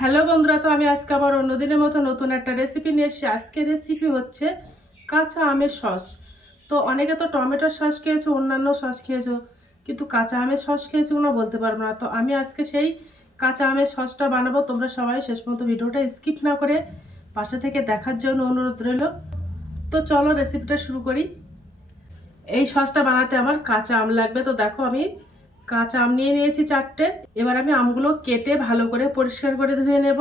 Hello বন্ধুরা, তো আমি আজকে আবার অন্যদিনের মতো নতুন একটা রেসিপি নিয়ে এসেছি। আজকের রেসিপি হচ্ছে কাঁচা আমের সস। তো অনেকে তো টমেটোর সস খেয়েছো, অন্যান্য সস খেয়েছো, কিন্তু কাঁচা আমের সস খেয়েছো না বলতে পারবো না। তো আমি আজকে সেই কাঁচা আমের সসটা বানাবো। তোমরা সবাই শেষ পর্যন্ত ভিডিওটা স্কিপ না করে পাশে থেকে দেখার জন্য অনুরোধ রইল। তো চলো রেসিপিটা শুরু করি। এই সসটা বানাতে আমার কাঁচা আম লাগবে। তো দেখো আমি কাঁচা আম নিয়ে নিয়েছি 4টে। এবার আমি আমগুলো কেটে ভালো করে পরিষ্কার করে ধুয়ে নেব।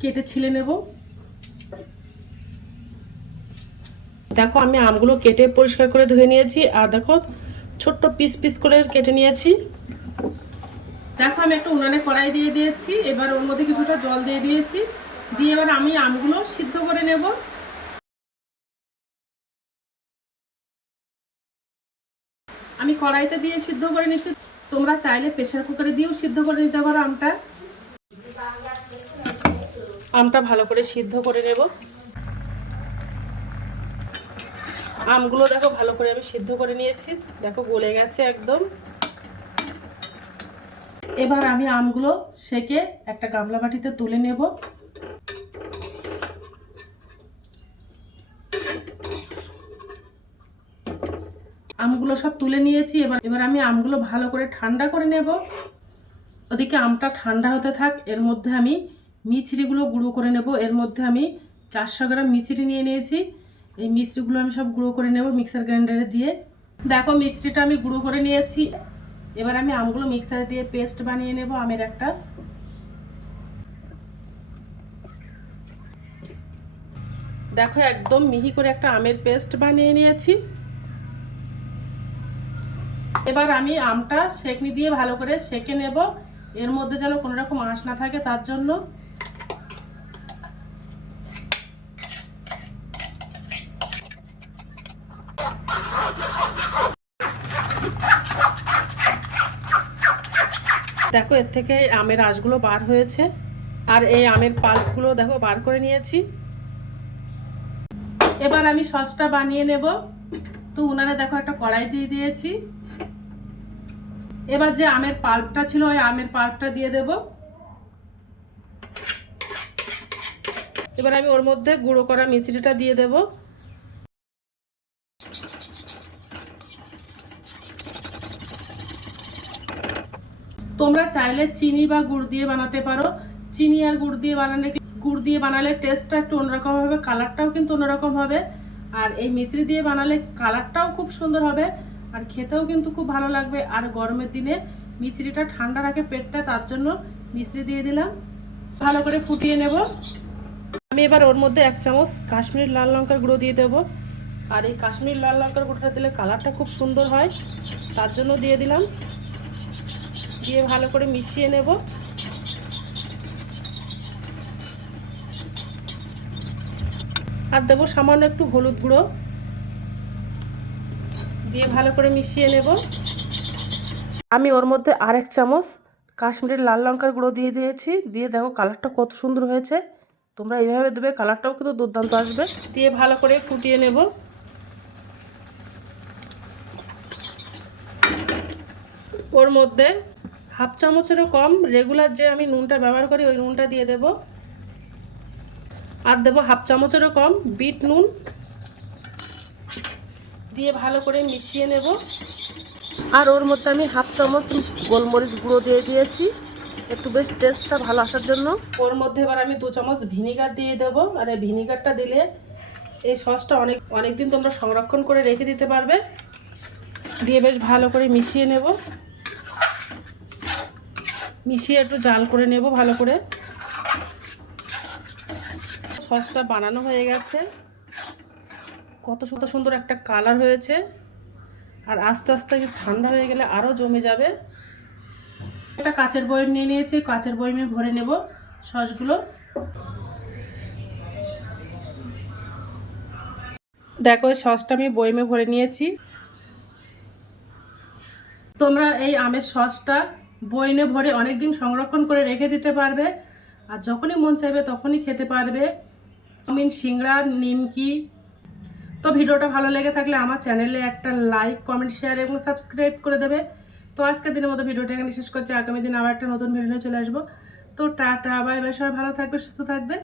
কেটে ছিলে নেব। দেখো আমি আমগুলো কেটে পরিষ্কার করে ধুয়ে নিয়েছি, আর দেখো ছোট্ট পিস পিস করে কেটে নিয়েছি। দেখো আমি একটা উনানে কড়াই দিয়ে দিয়েছি, এবার ওর মধ্যে কিছুটা জল দিয়ে দিয়েছি, দিয়ে এবার আমি আমগুলো সিদ্ধ করে নেব। আমি কড়াইতে দিয়ে সিদ্ধ করে নিচ্ছি, তোমরা চাইলে প্রেসার কুকারে দিয়েও সিদ্ধ করে নিতে পারো। আমটা ভালো করে সিদ্ধ করে নেব। আমগুলো দেখো ভালো করে আমি সিদ্ধ করে নিয়েছি, দেখো গলে গেছে একদম। এবার আমি আমগুলো সেকে একটা গামলা বাটিতে তুলে নেব। আমগুলো সব তুলে নিয়েছি। এবার আমি আমগুলো ভালো করে ঠান্ডা করে নেব। ওদিকে আমটা ঠান্ডা হতে থাক, এর মধ্যে আমি মিছরিগুলো গুঁড়ো করে নেব। এর মধ্যে আমি 400 গ্রাম মিছরি নিয়ে নিয়েছি। এই মিছরিগুলো আমি সব গুঁড়ো করে নেব মিক্সার গ্রাইন্ডারে দিয়ে। দেখো মিছরিটা আমি গুঁড়ো করে নিয়েছি। এবার আমি আমগুলো মিক্সারে দিয়ে পেস্ট বানিয়ে নেব আমের একটা। দেখো একদম মিহি করে একটা আমের পেস্ট বানিয়ে নিয়েছি। এবার আমি আমটা সেকনি দিয়ে ভালো করে সেকে নেব, এর মধ্যে যেন কোনো রকম আঁশ না থাকে তার জন্য। দেখো এর থেকে আমের আঁশগুলো বার হয়েছে, আর এই আমের পাল্পগুলো দেখো বার করে নিয়েছি। এবার আমি সসটা বানিয়ে নেব। তো উনানে দেখো একটা কড়াই দিয়ে দিয়েছি। এবার যে আমের পাল্পটা ছিল ওই আমের পাল্পটা দিয়ে দেব। এবার আমি ওর মধ্যে গুঁড়ো করা মিশ্রিটা দিয়ে দেব। তোমরা চাইলে চিনি বা গুড় দিয়ে বানাতে পারো। চিনি আর গুড় দিয়ে বানালে টেস্টটা একটু অন্যরকম হবে, কালারটাও কিন্তু অন্যরকম হবে। আর এই মিশ্রি দিয়ে বানালে কালারটাও খুব সুন্দর হবে, আর খেতেও কিন্তু খুব ভালো লাগবে। আর গরমের দিনে মিশ্রিটা ঠান্ডা রাখে পেটটা, তার জন্য মিশ্রি দিয়ে দিলাম। ভালো করে ফুটিয়ে নেব। আমি এবার ওর মধ্যে 1 চামচ কাশ্মীরি লাল লঙ্কার গুঁড়ো দিয়ে দেবো। আর এই কাশ্মীরি লাল লঙ্কার গুঁড়োটা দিলে কালারটা খুব সুন্দর হয়, তার জন্য দিয়ে দিলাম। দিয়ে ভালো করে মিশিয়ে নেব। আর দেবো সামান্য একটু হলুদ গুঁড়ো, দিয়ে ভালো করে মিশিয়ে নেব। আমি ওর মধ্যে আর 1 চামচ কাশ্মীরি লাল লঙ্কার গুঁড়ো দিয়ে দিয়েছি। দিয়ে দেখো কালারটা কত সুন্দর হয়েছে। তোমরা এইভাবে দেবে, কালারটাও কিন্তু দুর্দান্ত আসবে। দিয়ে ভালো করে ফুটিয়ে নেব। ওর মধ্যে 1/2 চামচেরও কম রেগুলার যে আমি নুনটা ব্যবহার করি ওই নুনটা দিয়ে দেব। আর দেবো 1/2 চামচেরও কম বিট নুন। দিয়ে ভালো করে মিশিয়ে নেব। আর ওর মধ্যে আমি 1/2 চামচ গোলমরিচ গুঁড়ো দিয়ে দিয়েছি, একটু বেশ টেস্টটা ভালো আসার জন্য। ওর মধ্যে এবার আমি 2 চামচ ভিনিগার দিয়ে দেব। আর এই ভিনিগারটা দিলে এই সসটা অনেক দিন তোমরা সংরক্ষণ করে রেখে দিতে পারবে। দিয়ে বেশ ভালো করে মিশিয়ে নেব। মিশিয়ে একটু জাল করে নেব ভালো করে। সসটা বানানো হয়ে গেছে, কত সুন্দর একটা কালার হয়েছে। আর আস্তে আস্তে ঠান্ডা হয়ে গেলে আরও জমে যাবে। একটা কাচের বয়ম নিয়ে নিয়েছি, কাচের বয়মে ভরে নেব সসগুলো। দেখো সসটা আমি বয়মে ভরে নিয়েছি। তোমরা এই আমের সসটা বয়মে ভরে অনেক দিন সংরক্ষণ করে রেখে দিতে পারবে, আর যখনই মন চাইবে তখনই খেতে পারবে। চাউমিন, সিংড়া, নিমকি, তো ভিডিওটা ভালো লেগে থাকলে আমার চ্যানেলে একটা লাইক, কমেন্ট, শেয়ার এবং সাবস্ক্রাইব করে দেবে। তো আজকের দিনের মতো ভিডিওটা এখানে শেষ করছি। আগামী দিন আবার একটা নতুন ভিডিও নিয়ে চলে আসবো। তো টাটা, বাই বাই, সবাই ভালো থাকবে, সুস্থ থাকবে।